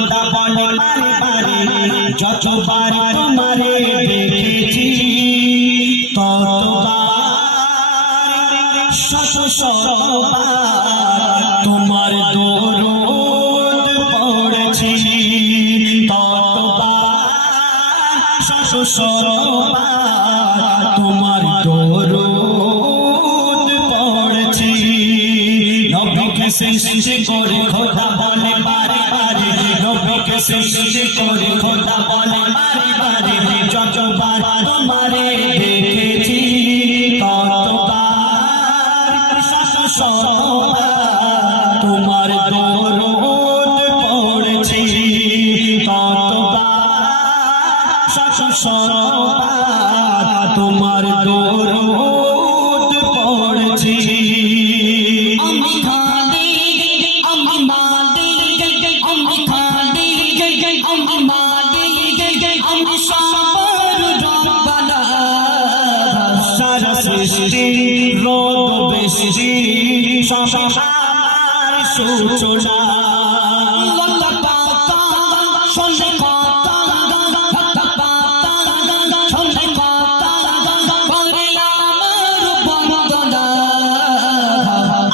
খোদা বলে বারে বারে যতবার তোমারে দেখেছি ততবার শত শতবার তোমার দরুদ পড়েছি ততবার শত শতবার তোমার দরুদ পড়েছি নবীকে সৃষ্টি করে খোদা বলে বারে বারে নবীকে সৃষ্টি করে খোদা বলে বারে বারে যতবার তোমারে দেখেছি ততবার শত শতবার তোমার দরুদ পড়েছি ততবার শত শতবার তোমার দরুদ পড়েছি আমি খালি আমি মালিক আমি খালি আমি মালিক আমি সবার রব্বানা সারা সৃষ্টি রোদ বৃষ্টি সব আমার সূচনা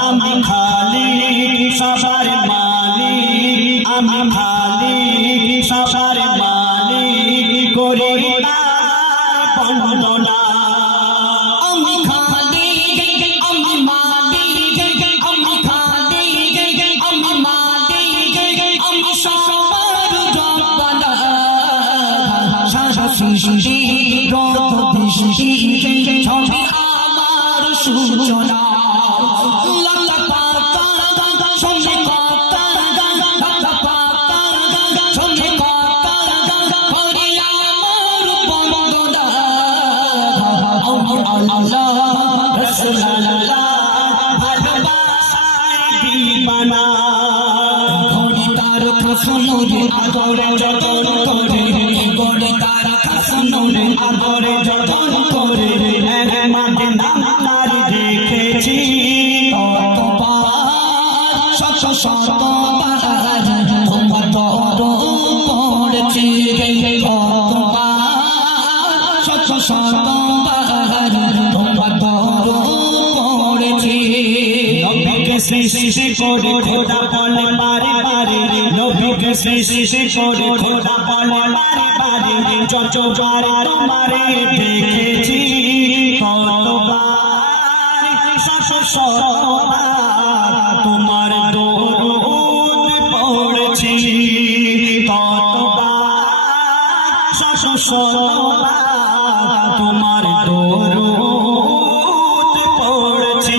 আমি খালি সবার মালিক আমি খালি সবার মালিক করি বন্দনা আমি খালি আমি মালিক আমি খালি আমি মালিক আমি সবার রব্বানা সারা সৃষ্টি রোদ বৃষ্টি সবই আমার সূচনা সুনুরে আদরে যতন করে গড়ে তারা সুনুরে আদরে যতন করে মাঝে নাম তার দেখেছি ততবার শত শতবার তোমার দরুদ পড়েছি ততবার শত শতবার তোমার দরুদ পড়েছি নবীকে সৃষ্টি করে খোদা বলে বারে বারে নবীকে সৃষ্টি করে খোদা বলে বারে বারে যতবার তোমারে দেখেছি ততবার শত শতবার তোমার দরুদ পড়েছি ততবার শত শতবার তোমার দরুদ পড়েছি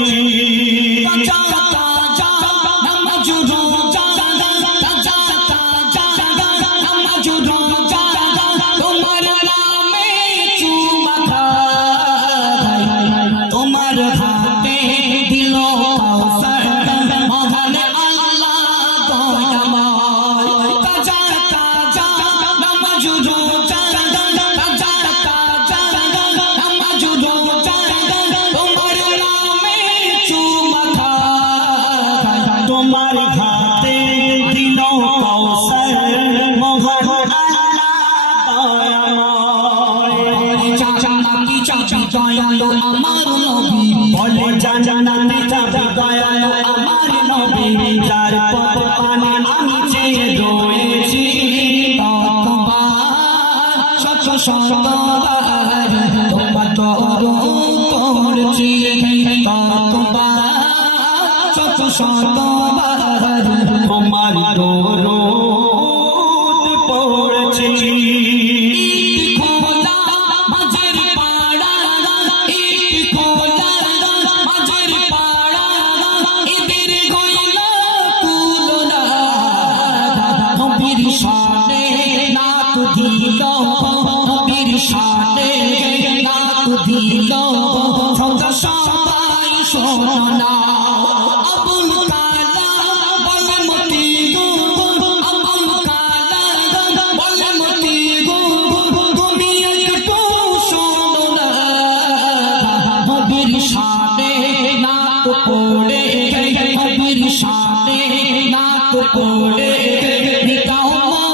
তোমার হাতে দিল কৌশল মোহন দয়াময় জান্নাতি চাচা দয়ালু আমার নবী বলে জান্নাতি চাচা দয়ালু আমার নবী যার পথ পানে আমি চেয়ে রয়েছি ততবার শত শতবার তোমার দরুদ পড়েছি ততবার শত শতবার তোমার দরুদ পড়েছি খোদা মাঝের পাড়া খোদা মাঝের পাড়া এদের গয়না তুলনা নবীর শানে নাত দিল নবীর শানে নাত দিল সবাই শোনা আবুল কালাম বলে মতি গো আবুল কালাম বলে মতি গো তুমি একটু শোনো না নবীর শানে নাত পড়ে নবীর শানে নাত পড়ে নিকাও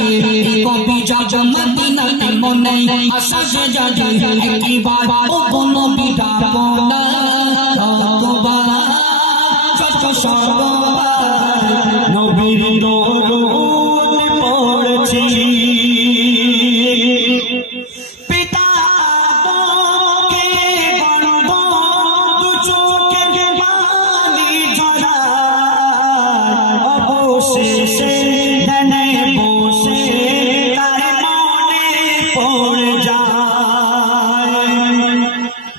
জাগে কবি যাব মদিনাতে মনে আশা সে জাগে একবার ও কোন বিদাব না ততবার যত সবার নবীর দরুদ পড়ছি পিতা কে বন্ধ দু চোখে পানি ঝরা অবশেষে ধ্যানে বসে তার মনে পড়ে যায়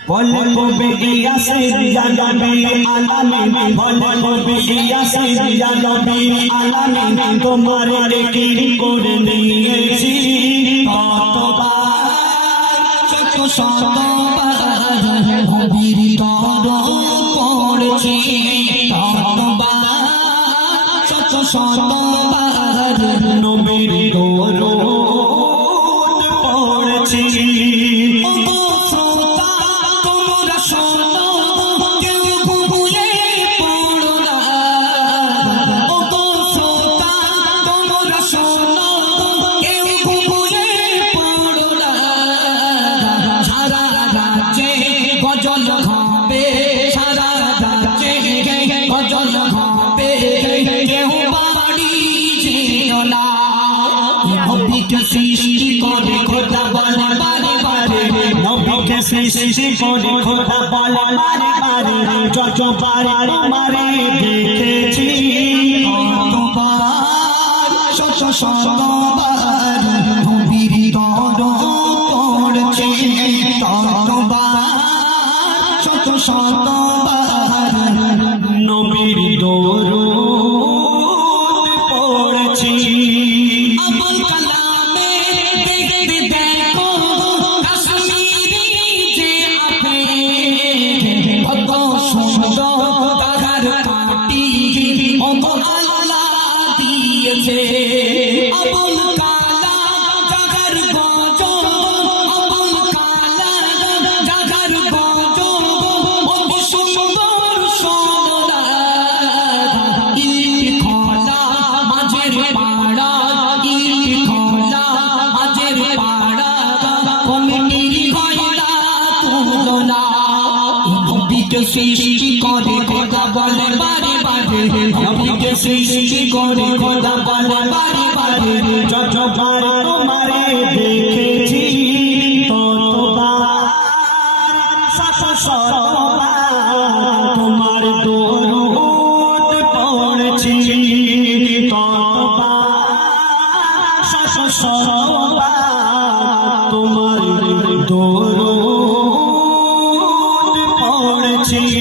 বলে কবি ইয়াসে জানবি আলামিন বলে কবি ইয়াসে জানবি আলামিন তোমার কি করে নিয়েছি কতবার শত শতবার নবীর দরুদ পড়ছি কতবার শত শতবার নবীর দরুদ পড়ছি সৃষ্টি করে খোদা বলে বারে বারে নবীকে সৃষ্টি করে খোদা বলে বারে বারে যতবার তোমারে দেখেছি ততবার শত শতবার নবীর দরুদ পড়ছি ততবার শত শতবার নবীর দরুদ পড়ছি আবুল কালামে দেখতে দেখো কাশ্মীরি যে আপে কত সুন্দর তাহার কাটি কত আল্লাহ দিয়েছে আবুল কালাম জাগার গজব আবুল কালাম জাগার গজব অতি সুন্দর সোনা ইট খোলা মাঝের পাড়া ইট খোলা মাঝের পাড়া কমিটির কয়লা তুলনা নবীকে সৃষ্টি করে খোদা বলে বারে বারে নবীকে সৃষ্টি করে খোদা বলে বারে বারে যতবার তোমারে দেখেছি ততবার শত শতবার তোমার দরুদ পড়ছি ততবার শত শতবার তোমার দরুদ পড়ছি